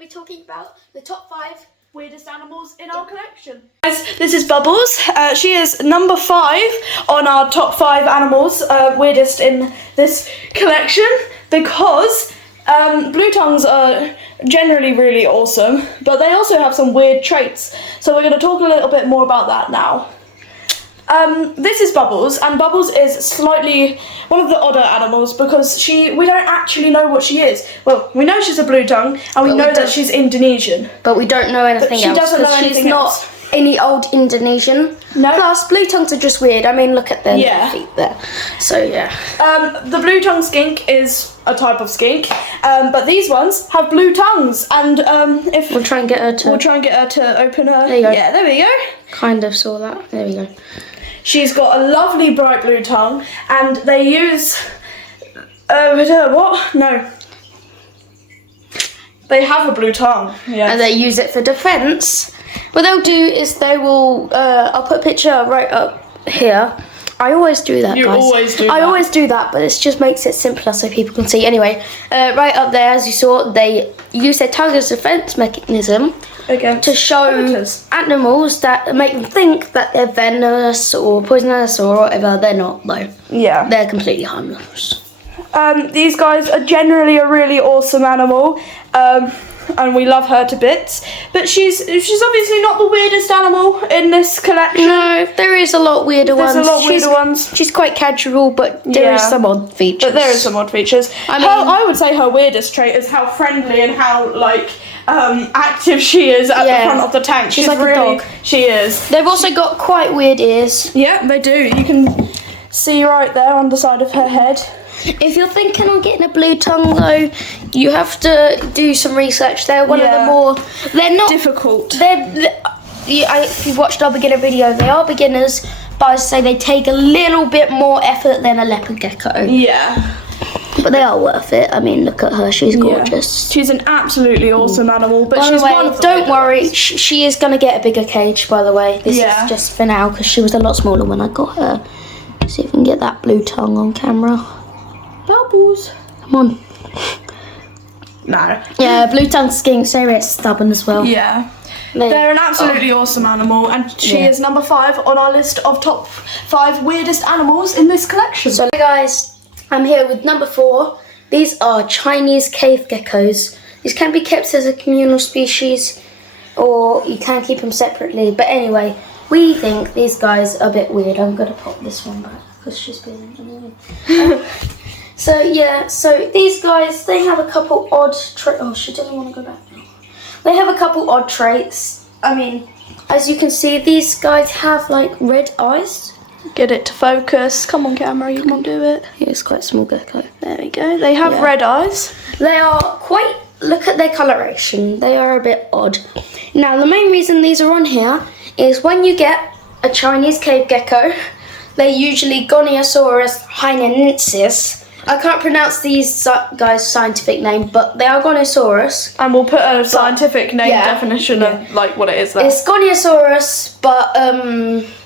to be talking about the top 5 weirdest animals in our collection. Guys, this is Bubbles. She is number 5 on our top 5 animals weirdest in this collection because blue tongues are generally really awesome, but they also have some weird traits. So we're going to talk a little bit more about that now. This is Bubbles, and Bubbles is slightly one of the odder animals because we don't actually know what she is. Well, we know she's a blue tongue, and we know that she's Indonesian. But we don't know anything else. She doesn't know anything else. She's not any old Indonesian. No. Plus, blue tongues are just weird. I mean, look at their feet there. So, yeah. The blue tongue skink is a type of skink, but these ones have blue tongues, and if We'll try and get her to open her. There you go. Yeah, there we go. Kind of saw that. There we go. She's got a lovely bright blue tongue, and they use what? No. They have a blue tongue. Yeah. And they use it for defence. What they'll do is they will. I'll put a picture right up here. I always do that, You guys. always do I that. always do that, but it just makes it simpler so people can see. Anyway, right up there, as you saw, they use their tongue as a defence mechanism to show predators. animals that make them think that they're venomous or poisonous or whatever. They're not, though. Yeah. They're completely harmless. These guys are generally a really awesome animal, and we love her to bits. But she's obviously not the weirdest animal in this collection. No, there is a lot weirder ones. There's a lot weirder ones. She's quite casual, but there is some odd features. But there is some odd features. I would say her weirdest trait is how friendly and how active she is at the front of the tank. She's like a dog. She is. They've also got quite weird ears. Yeah, they do. You can see right there on the side of her head. If you're thinking on getting a blue tongue, though, you have to do some research. They're one of the more... They're not... difficult. If you watched our beginner video, they are beginners, but I say they take a little bit more effort than a leopard gecko. Yeah. But they are worth it. I mean, look at her. She's gorgeous. Yeah. She's an absolutely awesome animal, but By she's the way, one of the don't weirder worry. ones. She is going to get a bigger cage, by the way. This is just for now, because she was a lot smaller when I got her. See if we can get that blue tongue on camera. Bubbles. Come on. No. Yeah, blue tongue skinks, they're stubborn as well. Yeah. They're an absolutely awesome animal, and she is number 5 on our list of top 5 weirdest animals in this collection. So guys, I'm here with number 4. These are Chinese cave geckos. These can be kept as a communal species, or you can keep them separately. But anyway, we think these guys are a bit weird. I'm going to pop this one back because she's been annoying. So these guys, they have a couple odd traits. Oh, she doesn't want to go back now. They have a couple odd traits. I mean, as you can see, these guys have like red eyes. Get it to focus. Come on, camera, you can do it. Yeah, it's quite a small gecko. There we go. They have red eyes. They are quite... Look at their coloration. They are a bit odd. Now, the main reason these are on here is when you get a Chinese cave gecko, they're usually Goniosaurus hainensis. I can't pronounce these guys' scientific name, but they are Goniosaurus. And we'll put a scientific name definition of like what it is there. It's Goniosaurus, but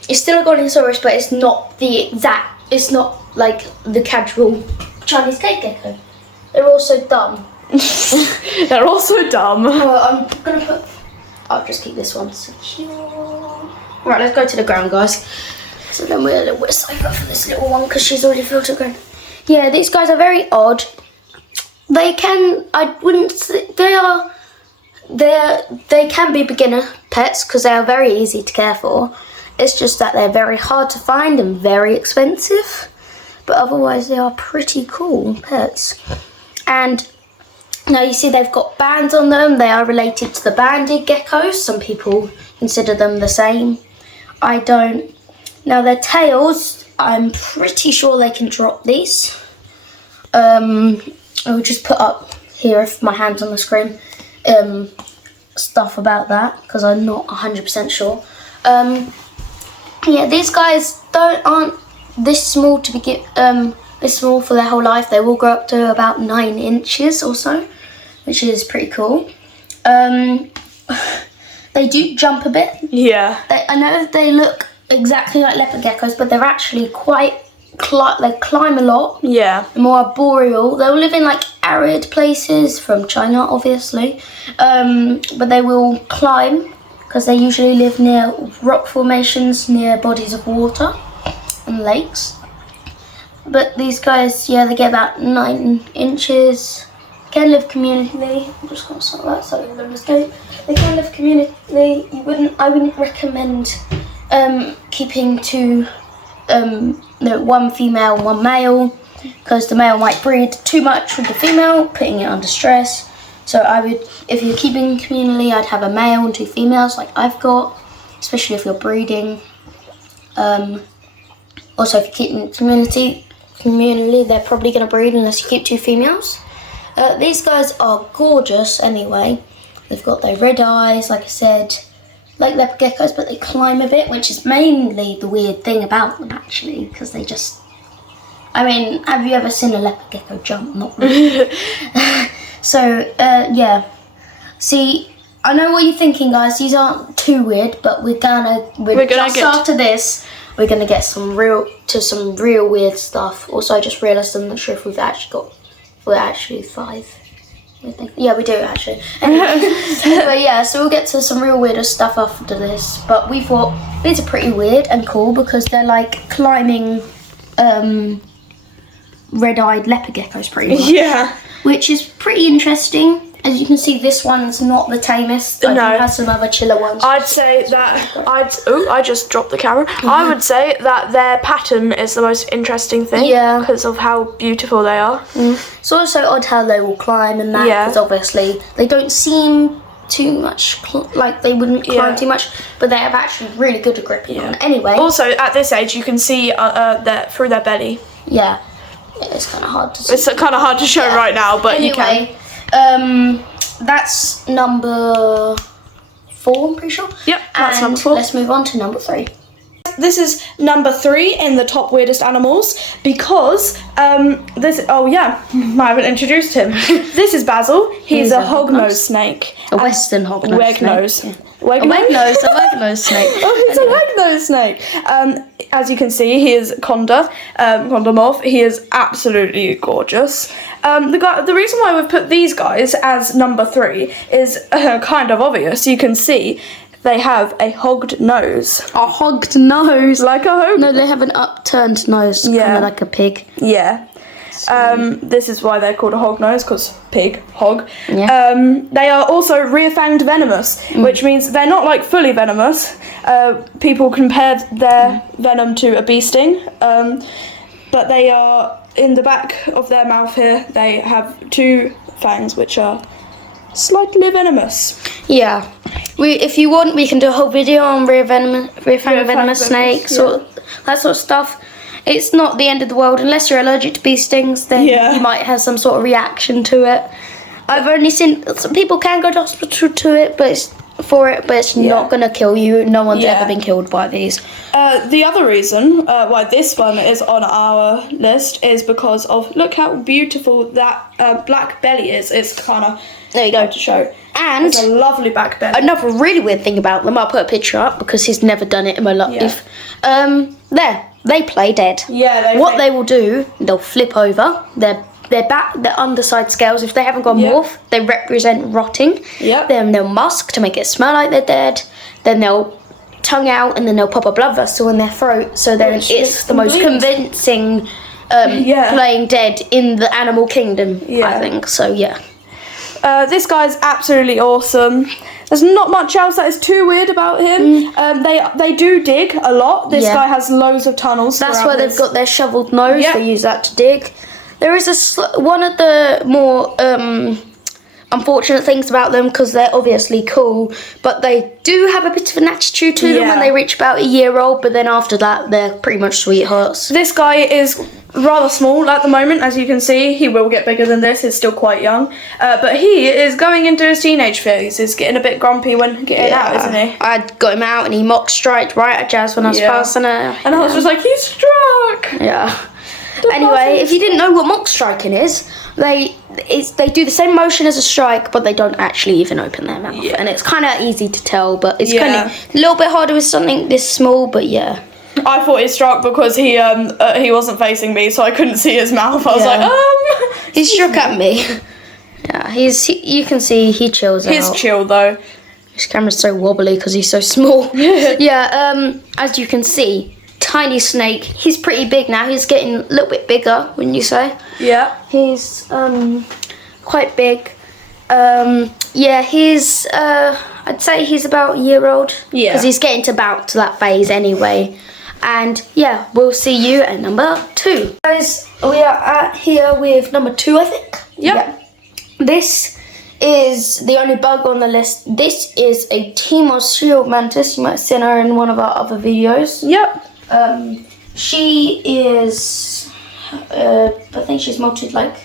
it's still a Goniosaurus, but it's not the exact. It's not like the casual Chinese cave gecko. They're also dumb. They're also dumb. I'm gonna put. I'll just keep this one secure. Right, let's go to the ground, guys. So then we're a little bit safer for this little one because she's already filled to ground. Yeah, these guys are very odd. They can. I wouldn't. They are. They can be beginner pets because they are very easy to care for. It's just that they're very hard to find and very expensive. But otherwise, they are pretty cool pets. And now you see they've got bands on them. They are related to the banded geckos. Some people consider them the same. I don't. Now their tails, I'm pretty sure they can drop these. I will just put up here, if my hand's on the screen, stuff about that because I'm not 100% sure. Yeah, these guys aren't this small to begin. This small for their whole life. They will grow up to about 9 inches or so, which is pretty cool. They do jump a bit. Yeah. I know they look exactly like leopard geckos, but they're actually quite. They climb a lot. Yeah. More arboreal. They'll live in like arid places from China, obviously. But they will climb because they usually live near rock formations, near bodies of water and lakes. But these guys, yeah, they get about 9 inches. Can live communally. I'm just gonna start that so they don't escape. They can live communally. I wouldn't recommend keeping one female and one male, because the male might breed too much with the female, putting it under stress. So if you're keeping communally, I'd have a male and 2 females like I've got, especially if you're breeding. Also, if you're keeping communally, they're probably going to breed unless you keep 2 females. These guys are gorgeous anyway. They've got their red eyes, like I said, like leopard geckos, but they climb a bit, which is mainly the weird thing about them, actually, because they just... I mean, have you ever seen a leopard gecko jump? Not really. So, yeah. See, I know what you're thinking, guys. These aren't too weird, but after this, we're gonna get some real weird stuff. Also, I just realised I'm not sure if we're actually 5. Yeah, we do actually. Anyway, yeah, so we'll get to some real weirder stuff after this. But we thought these are pretty weird and cool because they're like climbing red-eyed leopard geckos pretty much. Yeah. Which is pretty interesting. As you can see, this one's not the tamest. I think it has some other chiller ones. I'd say that I just dropped the camera. I would say that their pattern is the most interesting thing. Yeah. Because of how beautiful they are. It's also odd how they will climb and that, because obviously they don't seem too much like they wouldn't climb too much, but they have actually really good at gripping on. Anyway. Also, at this age, you can see through their belly. Yeah. It's kind of hard to see. It's kind of hard to show right now, but you can. That's number 4, I'm pretty sure. Yep, that's number 4. Let's move on to number 3. This is number 3 in the top weirdest animals because I haven't introduced him. This is Basil. He's a hognose snake. A western hognose snake. A wagnose snake. Oh, he's a wagnose snake. As you can see, he is condomorph. He is absolutely gorgeous. The reason why we've put these guys as number 3 is kind of obvious. You can see they have a hogged nose. A hogged nose? Like a hog? No, they have an upturned nose, kind of like a pig. Yeah. This is why they're called a hog nose, because pig, hog. Yeah. They are also rear-fanged venomous, which means they're not like fully venomous. People compared their venom to a bee sting, but they are in the back of their mouth here. They have 2 fangs, which are slightly venomous. Yeah. If you want, we can do a whole video on rear-fanged venomous snakes or that sort of stuff. It's not the end of the world unless you're allergic to bee stings. Then you might have some sort of reaction to it. I've only seen some people can go to hospital to it, but it's not going to kill you. No one's ever been killed by these. The other reason why this one is on our list is because of look how beautiful that black belly is. It's kind of there you go to show. And it's a lovely back belly. Another really weird thing about them, I'll put a picture up because he's never done it in my life. They play dead. Yeah, they will do, they'll flip over. Their underside scales, if they haven't got morph, they represent rotting. Yep. Then they'll musk to make it smell like they're dead. Then they'll tongue out, and then they'll pop a blood vessel in their throat. So then it's the most convincing playing dead in the animal kingdom, I think. So yeah. This guy's absolutely awesome. There's not much else that is too weird about him. They do dig a lot. This guy has loads of tunnels. That's where they've got their shoveled nose. Yep. They use that to dig. There is one of the more unfortunate things about them, because they're obviously cool, but they do have a bit of an attitude to them when they reach about a year old, but then after that they're pretty much sweethearts. This guy is rather small at the moment, as you can see. He will get bigger than this. He's still quite young, but he is going into his teenage phase. He's getting a bit grumpy when getting out, isn't he? I got him out and he mock striked right at Jazz when I was passing her, and I was just like, he's struck. Anyway, if you didn't know what mock striking is, they do the same motion as a strike, but they don't actually even open their mouth, and it's kind of easy to tell, but it's kind of a little bit harder with something this small, but I thought he struck because he wasn't facing me, so I couldn't see his mouth. I was like, He struck at me. Yeah, you can see he chills He's out. chill though. His camera's so wobbly because he's so small. Yeah, as you can see, tiny snake. He's pretty big now. He's getting a little bit bigger, wouldn't you say? Yeah. He's quite big. Yeah, he's I'd say he's about a year old. Yeah. Because he's getting to that phase anyway. And yeah, we'll see you at number 2. Guys, we are here with number 2, I think. Yep. Yeah. This is the only bug on the list. This is a Timor's shield mantis. You might have seen her in one of our other videos. Yep. She is, I think she's molted like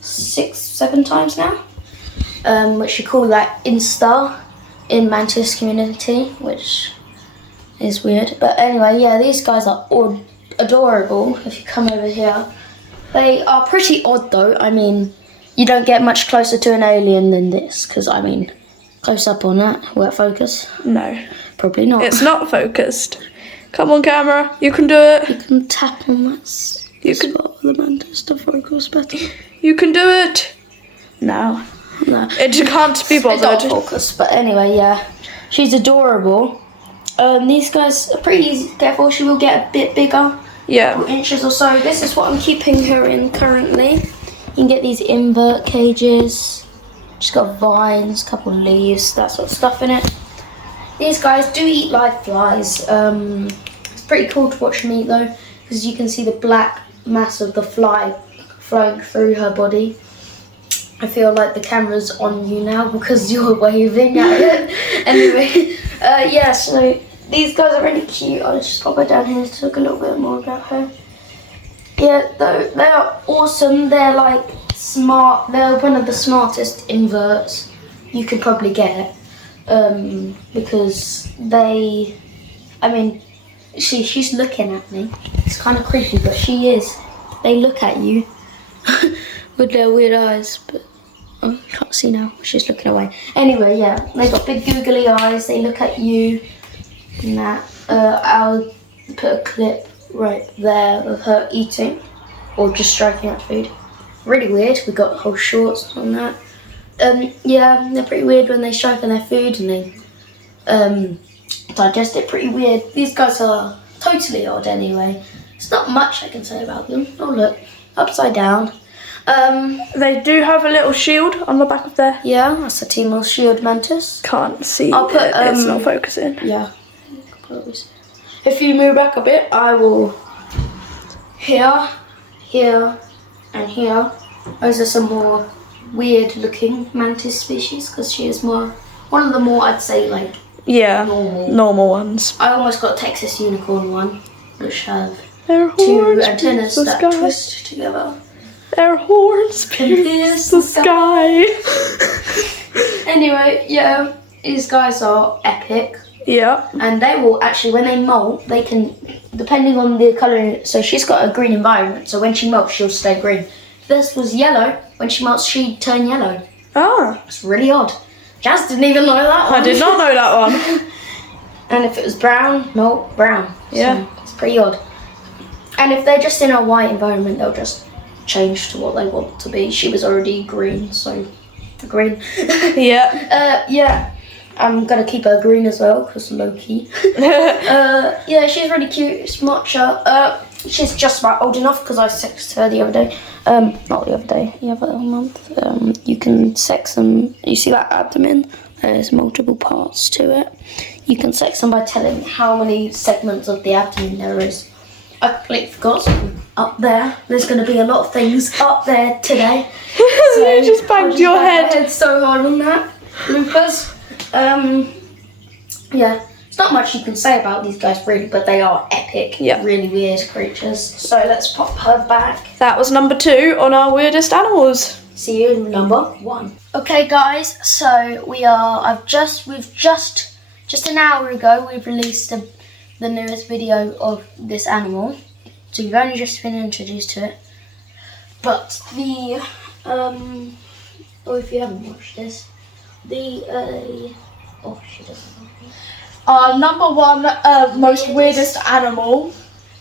6-7 times now. Which you call that Insta in mantis community, which is weird. But anyway, yeah, these guys are adorable. If you come over here, they are pretty odd though. I mean, you don't get much closer to an alien than this, because I mean, close up on that. Will it focus? No. Probably not. It's not focused. Come on, camera. You can do it. You can tap on that spot of the mantis to focus better. You can do it. No. No. It can't be It don't bothered. focus, but anyway, yeah. She's adorable. These guys are pretty easy to care for. She will get a bit bigger, Yeah. inches or so. This is what I'm keeping her in currently. You can get these invert cages. She's got vines, couple leaves, that sort of stuff in it. These guys do eat live flies. It's pretty cool to watch them eat though, because you can see the black mass of the fly flowing through her body. I feel like the camera's on you now because you're waving at it. Anyway, yeah, so these guys are really cute. I'll just pop her down here to talk a little bit more about her. Yeah, though, they are awesome. They're like smart. They're one of the smartest inverts you could probably get. Because they, I mean, she's looking at me. It's kind of creepy, but she is. They look at you with their weird eyes, but oh, I can't see now. She's looking away. Anyway, yeah, they got big googly eyes. They look at you. And that. I'll put a clip right there of her eating or just striking at food. Really weird. We got whole shorts on that. Yeah, they're pretty weird when they strike on their food and they digest it pretty weird. These guys are totally odd anyway. There's not much I can say about them. Oh look, upside down. They do have a little shield on the back of their. Yeah, that's a Timor's shield mantis. Can't see. I'll put, it's not focusing. Yeah. If you move back a bit, I will. Here, and here. Those are some more weird looking mantis species because she is one of the more, I'd say, like Yeah. Normal ones. I almost got Texas unicorn one, which have Their 2 horns antennas pierce the that sky. twist together. Their horns pierce the sky. Anyway, yeah, these guys are epic. Yeah. And they will actually, when they molt, they can, depending on the colour, so she's got a green environment, so when she melts, she'll stay green. If this was yellow, when she melts, she'd turn yellow. Ah. It's really odd. Jazz didn't even know that one. I did not know that one. And if it was brown, no, brown. Yeah. So it's pretty odd. And if they're just in a white environment, they'll just change to what they want to be. She was already green, so green. Yeah. Yeah. I'm gonna keep her green as well, because low-key. Yeah, she's really cute. It's matcha. She's just about old enough, because I sexed her the other day. Not the other day, the other month. You can sex them. You see that abdomen? There's multiple parts to it. You can sex them by telling how many segments of the abdomen there is. I completely forgot something up there. There's going to be a lot of things up there today. You just banged your banged head. my so hard on that. Lucas. Yeah, it's not much you can say about these guys really, but they are epic, Yeah. really weird creatures. So let's pop her back. That was number 2 on our weirdest animals. See you in number 1. Okay guys, so we've just an hour ago, we've released the newest video of this animal. So you've only just been introduced to it. But or if you haven't watched this, she doesn't know. Our number 1 most weirdest animal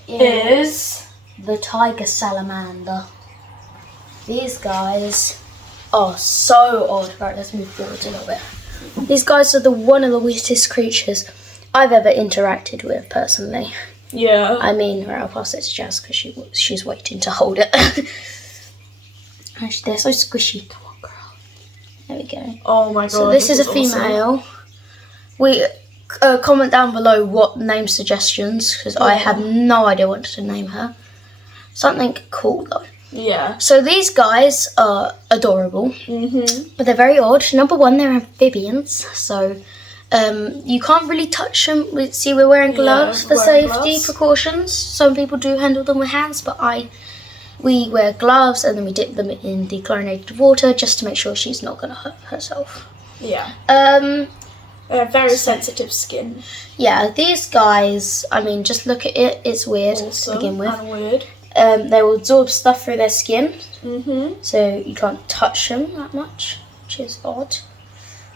is the tiger salamander. These guys are so odd. Right, let's move forward a little bit. These guys are one of the weirdest creatures I've ever interacted with personally. Yeah. I mean, right, I'll pass it to Jazz because she's waiting to hold it. Actually, they're so squishy. Come on, girl. There we go. Oh my god. So this is a awesome. female. We comment down below what name suggestions because I have no idea what to name her. Something cool though. Yeah. So these guys are adorable, but they're very odd. Number one, they're amphibians, so you can't really touch them. See, we're wearing gloves for safety precautions. Some people do handle them with hands, but we wear gloves and then we dip them in dechlorinated water just to make sure she's not going to hurt herself. Yeah. They have very sensitive skin. Yeah, these guys, I mean, just look at it. It's weird to begin with. And weird. They will absorb stuff through their skin, so you can't touch them that much, which is odd.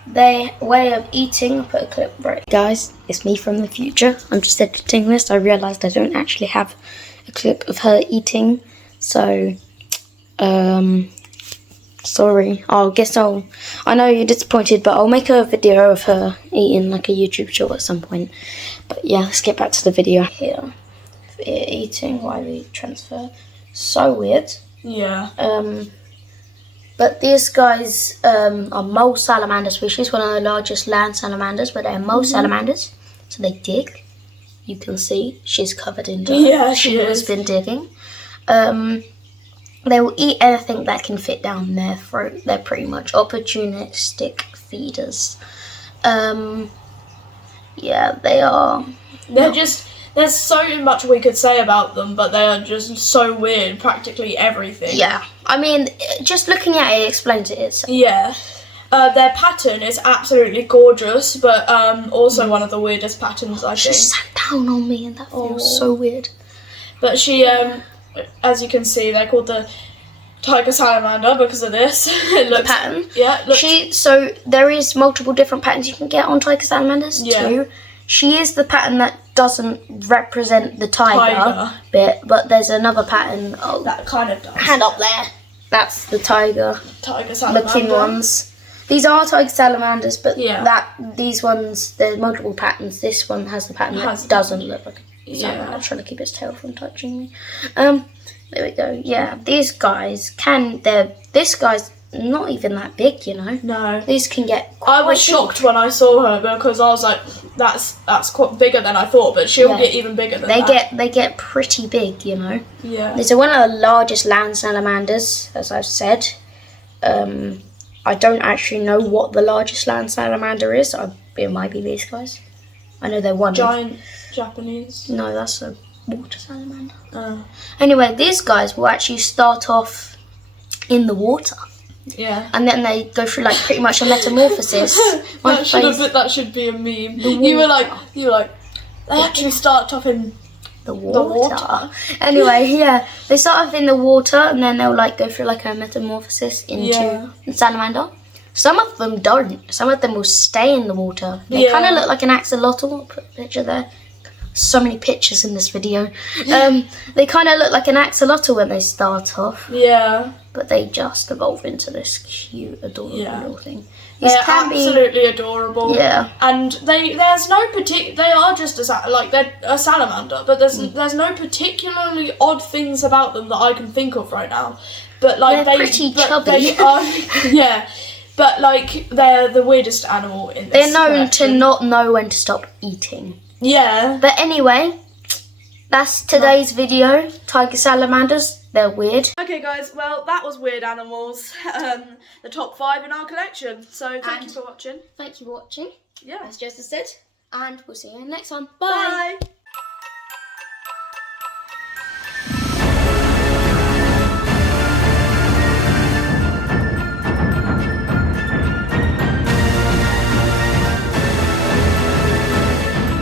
Their way of eating, I'll put a clip right. Guys, it's me from the future. I'm just editing this. I realised I don't actually have a clip of her eating, so sorry. I know you're disappointed, but I'll make a video of her eating, like a YouTube short at some point. But yeah, let's get back to the video here. Eating while we transfer. So weird. Yeah. But these guys are mole salamander species, one of the largest land salamanders, but they're mole salamanders, so they dig. You can see she's covered in dirt. Yeah, she has been digging. They will eat anything that can fit down their throat. They're pretty much opportunistic feeders. Yeah, they are. There's so much we could say about them, but they are just so weird, practically everything. Yeah, I mean, just looking at it explains it itself. Yeah. Their pattern is absolutely gorgeous, but also one of the weirdest patterns, I think. She sat down on me and that feels so weird. But she, as you can see, they're called the tiger salamander because of this. It looks, the pattern? Yeah. So there is multiple different patterns you can get on tiger salamanders too. She is the pattern that doesn't represent the tiger bit, but there's another pattern that kind of does. Hand up there. That's the tiger salamander looking ones. These are tiger salamanders, but these ones, there's multiple patterns. This one has the pattern that doesn't look like a salamander. I'm trying to keep its tail from touching me. There we go. Yeah, these guys this guy's not even that big, you know. No. These can get I was shocked when I saw her because I was like, that's quite bigger than I thought, but she'll get even bigger than that. They get pretty big, you know. Yeah. These are one of the largest land salamanders, as I've said. I don't actually know what the largest land salamander is. It might be these guys. I know they're one. Giant Japanese. No, that's a water salamander. Anyway, these guys will actually start off in the water. Yeah. And then they go through like pretty much a metamorphosis. That should be a meme. You were like, they actually start off in the water. Anyway, yeah, they start off in the water and then they'll like go through like a metamorphosis into the salamander. Some of them don't. Some of them will stay in the water. They kind of look like an axolotl. I'll put a picture there. So many pictures in this video. They kind of look like an axolotl when they start off. Yeah. But they just evolve into this cute, adorable little thing. They're absolutely adorable. Yeah. And there's no they are just they're a salamander, but there's no particularly odd things about them that I can think of right now. But like they're pretty chubby. They are, yeah. But like they're the weirdest animal in this. They're known collection. to not know when to stop eating. Yeah. But anyway, that's today's video. Tiger salamanders, they're weird. Okay guys, well that was Weird Animals, the top 5 in our collection. So thank you for watching. Thank you for watching. Yeah. As Jessica said. And we'll see you in the next one. Bye. Bye.